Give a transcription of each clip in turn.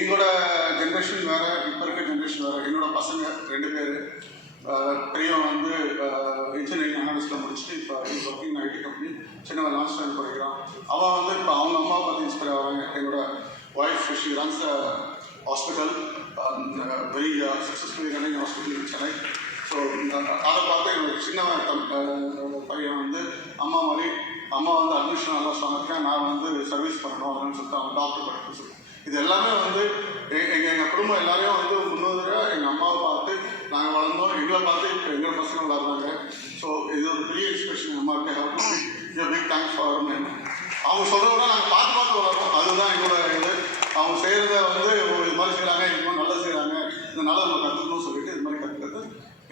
எங்களோட ஜென்ரேஷன் வேறு, இப்போ இருக்க ஜென்ரேஷன் வேறு. என்னோட பசங்க 2 பேர், பெரியவன் வந்து இன்ஜினியரிங் அனாலிஸ்ட்டில் முடிச்சுட்டு இப்போ ஒர்க்கிங் ஐடி கம்பெனி, சின்னவன் லாஸ்ட் டைம் படிக்கிறான். அவன் வந்து இப்போ அவங்க அம்மா பார்த்து இன்ஸ்பயர் ஆகிறாங்க. என்னோட wife she runs hospital, very successfully running hospital in Chennai. So அதை பார்த்து என்னோட சின்னவன் பையன் வந்து அம்மா மாதிரி, அம்மா வந்து அட்மிஷன் நல்லா சொன்னாக்கேன், நான் வந்து சர்வீஸ் பண்ணணும் அப்படின்னு சொல்லிட்டு அவன் டாக்டர் படிக்க சொல்லி. இது எல்லாமே வந்து எங்கள் குடும்பம் எல்லாரையும் வந்து முன்னோதியாக எங்கள் அம்மாவை பார்த்து நாங்கள் வளர்ந்தோம். எங்களை பார்த்து இப்போ எங்கள் பசங்க வளர்றாங்க. ஸோ இது ஒரு பெரிய இன்ஸ்பிரேஷன். எங்கள் அம்மாவுக்கு ஹெல்ப் பிக் தேங்க்ஸ் ஃபார் அவங்க சொல்கிறத நாங்கள் பார்த்து பார்த்து வளர்றோம். அதுதான் எங்களோட இது. அவங்க செய்கிறத வந்து இது மாதிரி செய்கிறாங்க, இது மாதிரி நல்லா செய்கிறாங்க, இந்த நல்லா நம்ம கற்றுக்கணும்னு சொல்லிட்டு இது மாதிரி கற்றுக்கிறது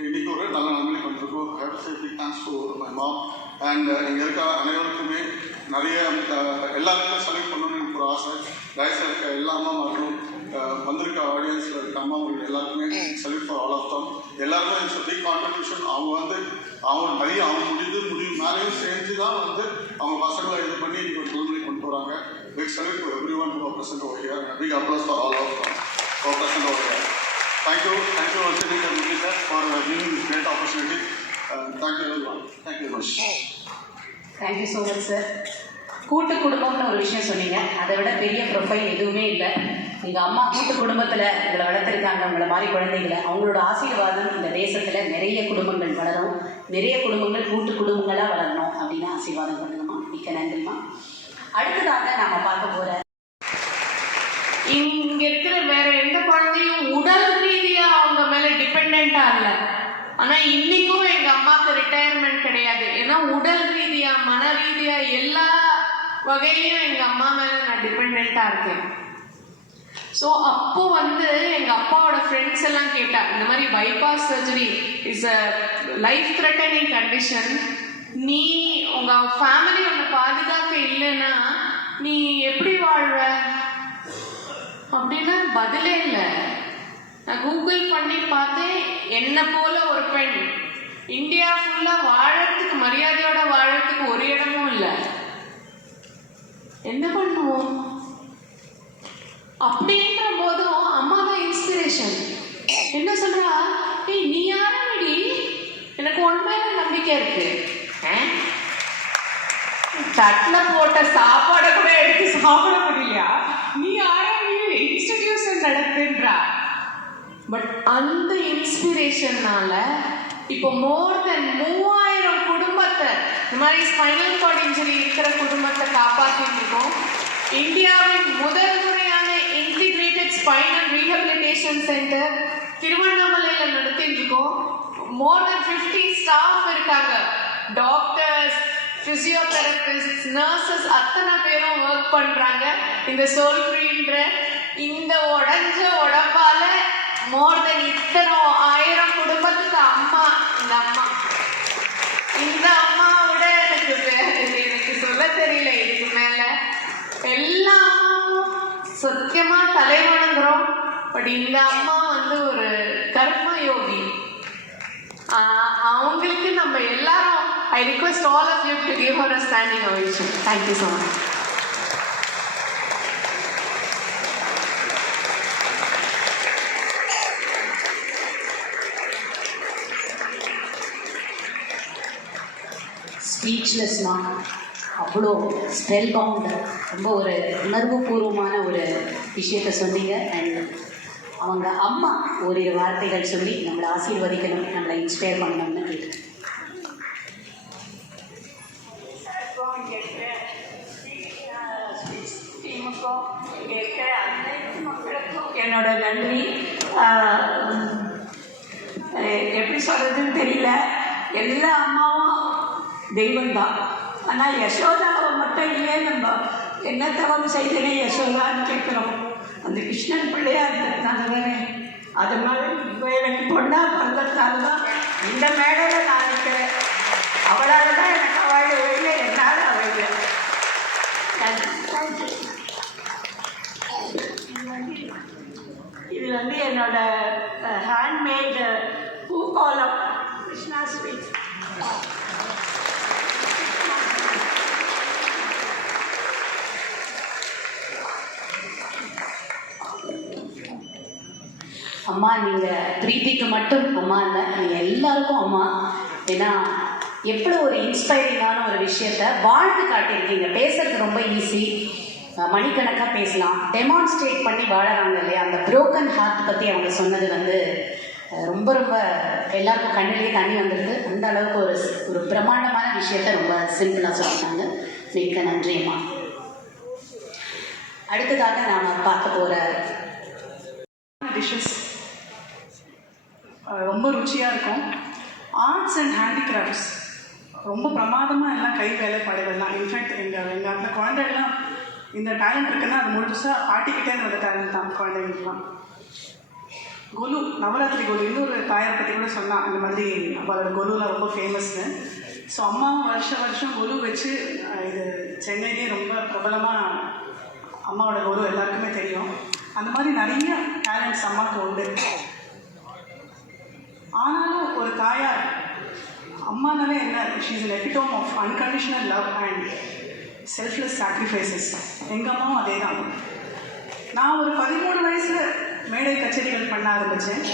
இன்றைக்கி ஒரு நல்ல நன்மை பண்ணிருக்கோம். Have say big thanks to my mom. And இங்கே இருக்க அனைவருக்குமே நிறைய எல்லாருக்குமே செலக்ட் பண்ணணும்னு எனக்கு ஒரு ஆசை. வயசில் இருக்க எல்லா அம்மாமார்களும், வந்திருக்க ஆடியன்ஸில் இருக்க அம்மாவர்கள் எல்லாருக்குமே select for all of them. எல்லாருமே இட்ஸ் பிக் கான்ட்ரிபியூஷன். அவங்க வந்து அவங்க நிறைய அவங்க முடிவு மேலேயும் செஞ்சு தான் வந்து அவங்க பசங்களை இது பண்ணி இங்கே ஒரு நிலைமை கொண்டு வராங்க. Big select to everyone who present over here. Big applause for all of them who present over here. Thank you once again, sir, for giving this great opportunity. Thank you everyone. Thank you very much. Thank you so much, sir. கூட்டு குடும்பம்னு ஒரு விஷயம் சொன்னீங்க. அதை விட பெரிய profile எதுவுமே இல்லை. எங்கள் அம்மா கூட்டு குடும்பத்தில் இவங்களை வளர்த்துருக்காங்க. உங்களை மாதிரி குழந்தைகளை அவங்களோட ஆசீர்வாதம் இந்த தேசத்தில் நிறைய குடும்பங்கள் வளரும், நிறைய குடும்பங்கள் கூட்டு குடும்பங்களாக வளரணும் அப்படின்னு ஆசீர்வாதம் பண்ணுங்கம்மா. மிக்க நன்றிம்மா. அடுத்ததாக நாம் பார்க்க போகிற இங்க இருக்கிற வேற எந்த குழந்தையும் உடல் ரீதியா அவங்க மேல டிபெண்டா இல்லை. ஆனா இன்னைக்கும் எங்க அம்மாவுக்கு ரிட்டையர்மெண்ட் கிடையாது. ஏன்னா உடல் ரீதியா, மன ரீதியா எல்லா வகையிலும் எங்க அம்மா மேல நான் டிபெண்டா இருக்கேன். ஸோ அப்போ வந்து எங்க அப்பாவோட ஃப்ரெண்ட்ஸ் எல்லாம் கேட்டா, இந்த மாதிரி bypass surgery is a life threatening condition, நீ உங்க ஃபேமிலி ஒன்று பாதுகாக்க இல்லைன்னா நீ எப்படி வாழ்வ அப்படின்னா பதிலே இல்லை. நான் கூகுள் பண்ணி பார்த்தேன், என்ன போல ஒரு பெண் இந்தியா ஃபுல்லா வாழறதுக்கு, மரியாதையோட வாழறதுக்கு ஒரு இடமும் இல்லை. என்ன பண்ணுவோம்? அப்படின்ற போதும் அம்மா தான் இன்ஸ்பிரேஷன். என்ன சொல்றா, ஏய் நீ யாரடி, எனக்கு உண்மையில நம்பிக்கை இருக்கு. தட்டில் போட்ட சாப்பாடை கூட எடுத்து சாப்பிட முடியலையா, நீ இன்ஸ்டிடியூஷன் நடத்துன்றா. பட் அந்த இன்ஸ்பிரேஷன்னால இப்போ மோர் தென் 3000 குடும்பத்தை, இந்த மாதிரி ஸ்பைனல் கார்டு இன்ஜுரி இருக்கிற குடும்பத்தை காப்பாற்றிட்டு இருக்கோம். இந்தியாவின் முதல் முறையான இன்டிகிரேட்டட் ஸ்பைனல் ரீஹபிலிட்டேஷன் சென்டர் திருவண்ணாமலையில் நடத்திட்டு இருக்கோம். மோர் தென் 50 ஸ்டாஃப் இருக்காங்க. டாக்டர்ஸ், பிசியோதெரபிஸ்ட், நர்சஸ் அத்தனை பேரும் ஒர்க் பண்றாங்க. இந்த சோல் ஃப்ரீன்ற இந்த உடஞ்ச உடம்பால மோர் தென் இத்தனை 1000 குடும்பத்துக்கு அம்மா. இந்த அம்மாவோட எனக்கு சொல்ல தெரியல. இதுக்கு மேல எல்லா அம்மாவும் சத்தியமா தலை வணங்குறோம். பட் இந்த அம்மா வந்து ஒரு கர்ம யோகி. அவங்களுக்கு நம்ம எல்லாரும், I request all of you to give her a standing ovation. Thank you so much. ஸ்பீச்லெஸ்மா, அவ்வளோ ஸ்பெல் பவுண்ட், ரொம்ப ஒரு உணர்வுபூர்வமான ஒரு விஷயத்தை சொன்னீங்க. அண்ட் அவங்க அம்மா ஓரிரு வார்த்தைகள் சொல்லி நம்மளை ஆசீர்வதிக்கணும், நம்மளை இன்ஸ்பயர் பண்ணணும்னு கேட்டு. என்னோட நன்றி. எப்படி சொல்கிறதுன்னு தெரியல. எல்லா அம்மாவும் தெய்வம்தான். ஆனால் யசோதாவை மட்டும் இல்லையே, நம்ம என்ன தவம் செய்தனே யசோதான்னு கேட்குறோம். அந்த கிருஷ்ணன் பிள்ளையாக இருந்ததுனால தானே, அது மாதிரி இப்போ எனக்கு பொண்ணாக பிறந்ததுனால தான் இந்த மேடையில் நான் நிற்கிறேன். அவளால் தான் எனக்கு அவள் இல்லை, என்னால் அவள் இல்லை. இது வந்து என்னோட handmade பூக்கோலம் கிருஷ்ணா ஸ்வீட். அம்மா நீங்கள் பிரீத்திக்கு மட்டும் அம்மா இல்லை, நீங்கள் எல்லாருக்கும் அம்மா. ஏன்னா எவ்வளோ ஒரு இன்ஸ்பைரிங்கான ஒரு விஷயத்த வாழ்ந்து காட்டியிருக்கீங்க. பேசுறது ரொம்ப ஈஸி, மணிக்கணக்காக பேசலாம், டெமான்ஸ்ட்ரேட் பண்ணி வாழறாங்க இல்லையா. அந்த புரோக்கன் ஹார்ட் பற்றி அவங்க சொன்னது வந்து ரொம்ப ரொம்ப எல்லாருக்கும் கண்ணிலேயே தண்ணி வந்துடுது. அந்த அளவுக்கு ஒரு பிரம்மாண்டமான விஷயத்த ரொம்ப சிம்பிளாக சொல்லிட்டாங்க. மிக்க நன்றி அம்மா. அடுத்ததாக நாம் பார்க்க போகிற டிஷ்ஷஸ் ரொம்ப ருச்சியாக இருக்கும். ஆர்ட்ஸ் அண்ட் ஹேண்டிகிராஃப்ட்ஸ் ரொம்ப பிரமாதமாக எல்லாம் கை வேலைப்பாடுகள்லாம். இன்ஃபேக்ட் எங்கள் அந்த குழந்தைகள்லாம் இந்த டேலண்ட் இருக்குன்னா அது முழுசாக பாட்டிக்கிட்டே வந்த டேலண்ட் தான் குழந்தைங்களுக்குலாம். கொலு, நவராத்திரி கொலு, இன்னொரு தாயார் பற்றி கூட சொன்னால் அந்த மாதிரி அவளோட கொலுவில் ரொம்ப ஃபேமஸ்னு. ஸோ அம்மாவும் வருஷம் கொலு வச்சு இது சென்னையிலே ரொம்ப பிரபலமாக அம்மாவோட கொலு எல்லாருக்குமே தெரியும். அந்த மாதிரி நிறைய டேலண்ட்ஸ் அம்மாவுக்கு உண்டு. ஆனாலும் ஒரு தாயார் அம்மானாலே என்ன, she's an epitome of unconditional love and selfless sacrifices. எங்கள் அம்மாவும் அதே தான். நான் ஒரு 13 வயசில் மேடை கச்சேரிகள் பண்ண ஆரம்பித்தேன்.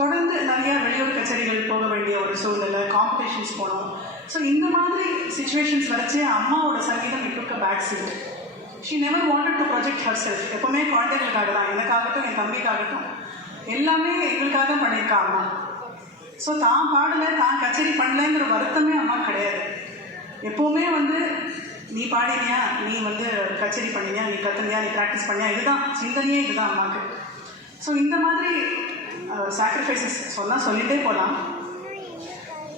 தொடர்ந்து நிறையா வெளியூர் கச்சேரிகள் போக வேண்டிய ஒரு சூழ்நிலை, காம்படிஷன்ஸ் போனோம். ஸோ இந்த மாதிரி சுச்சுவேஷன்ஸ் வரைச்சே அம்மாவோட சங்கீதம் இட்டுக்க back seat. She never wanted to project herself. எப்போவுமே குழந்தைகளுக்காக தான், எனக்காகட்டும் என் தம்பிக்காகட்டும் எல்லாமே எங்களுக்காக தான் பண்ணியிருக்கா அம்மா. ஸோ தான் பாடலை, தான் கச்சேரி பண்ணலைங்கிற வருத்தமே அம்மா கிடையாது. எப்போவுமே வந்து நீ பாடினியா, நீ வந்து கச்சேரி பண்ணினியா, நீ கற்றுனியா, நீ ப்ராக்டிஸ் பண்ணியா, இதுதான் சிந்தனையே, இதுதான் அம்மாவுக்கு. ஸோ இந்த மாதிரி சாக்ரிஃபைசஸ் சொல்லிகிட்டே போகலாம்.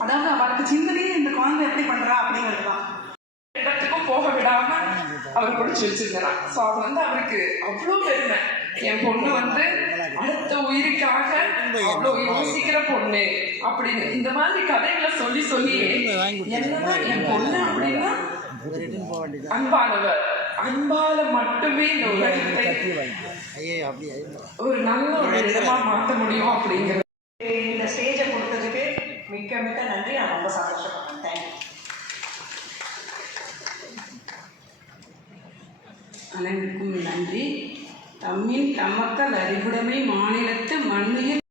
அதாவது அவளுக்கு சிந்தனையே இந்த குழந்தை எப்படி பண்ணுறா அப்படிங்கிறது தான். இடத்துக்கும் போக விடாம அவர் பிடிச்சி வச்சிருக்கிறான். ஸோ அது வந்து அவருக்கு அவ்வளோ பெருமை. என் பொண்ணு வந்து அடுத்த உயிருக்காக அவ்வளோ யோசிக்கிற பொண்ணு அப்படின்னு இந்த மாதிரி கதைகளை சொல்லி சொல்லி என்னன்னா என் பொண்ணு அப்படின்னா அன்பானவர், அன்பால மட்டுமே இந்த உலகத்தை ஒரு நல்ல ஒரு இடமா மாற்ற முடியும் அப்படிங்கிறது. இந்த ஸ்டேஜை கொடுத்ததுக்கு மிக்க மிக்க நன்றி. நான் ரொம்ப சந்தோஷப்படுறேன். தேங்க்யூ. அனைவருக்கும் நன்றி. தம்மின் தமக்கல் அறிவுடைமை மாநிலத்து மண்ணு